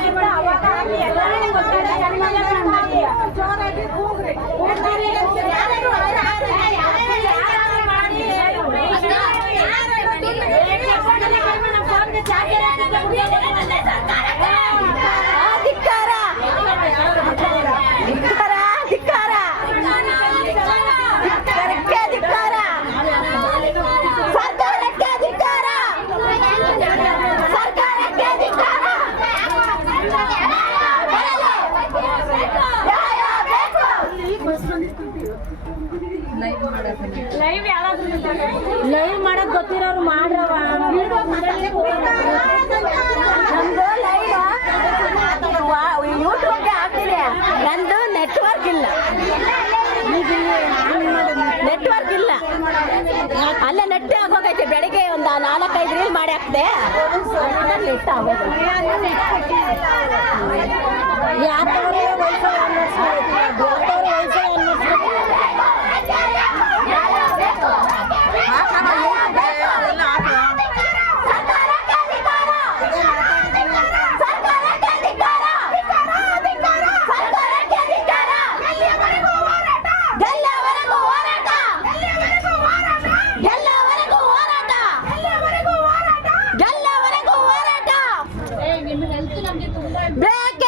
Yeah. Live ಮಾಡಕ್ ಗೊತ್ತಿರೋರು ಮಾಡ್ರವ. ನಮ್ದು ಲೈವ್ ಯೂಟ್ಯೂಬ್ಗೆ ಹಾಕ್ತೀನಿ. ನಂದು ನೆಟ್ವರ್ಕ್ ಇಲ್ಲ. ನೆಟ್ವರ್ಕ್ ಇಲ್ಲ. ಅಲ್ಲ ನೆಟ್ ಆಗೋಗೈತೆ. ಬೆಳಿಗ್ಗೆ ಒಂದು ನಾಲ್ಕೈದು ರೀಲ್ ಮಾಡಿ ಹಾಕ್ದೆ. ನೆಟ್ ಆಗೋದು. ಯಾಕಂದ್ರೆ Black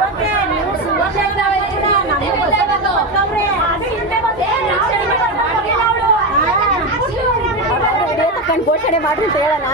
ವಿಡಿಯೋ ಮಾಡ್ಕೊಂಡ್ ಬಂದಿದ್ದೀವಿ ಅವ್ರೆಲ್ಲೆಲ್ಲಿ ಕರ್ಕೊಂಡ್ ಬಂದಾರ ಎಲ್ಲ ಯೂಟ್ಯೂಬ್ ಹಾಕ್ತೀನಿ ವಿಡಿಯೋ ತಕೊಂಡು ಘೋಷಣೆ ಮಾಡ್ರಿ ಅಂತ ಹೇಳೋಣ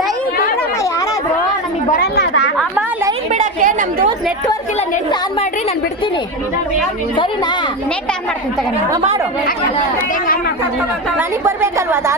ಲೈವ್ ಬಿಡಮ್ಮ ಯಾರಾದ್ರೂ ನಮಗೆ ಬರಲ್ಲ ಅದ. ಅಮ್ಮ ಲೈವ್ ಬಿಡಕ್ಕೆ ನಮ್ದು ನೆಟ್ವರ್ಕ್ ಇಲ್ಲ ನೆಟ್ ಆನ್ ಮಾಡ್ರಿ ನಾನು ಬಿಡ್ತೀನಿ. ಸರಿನಾ? ನೆಟ್ ಆನ್ ಮಾಡ್ತೀನಿ ತಗೊಂಡು ಮಾಡು. ನನಗೆ ಬರ್ಬೇಕಲ್ವಾ ಅದು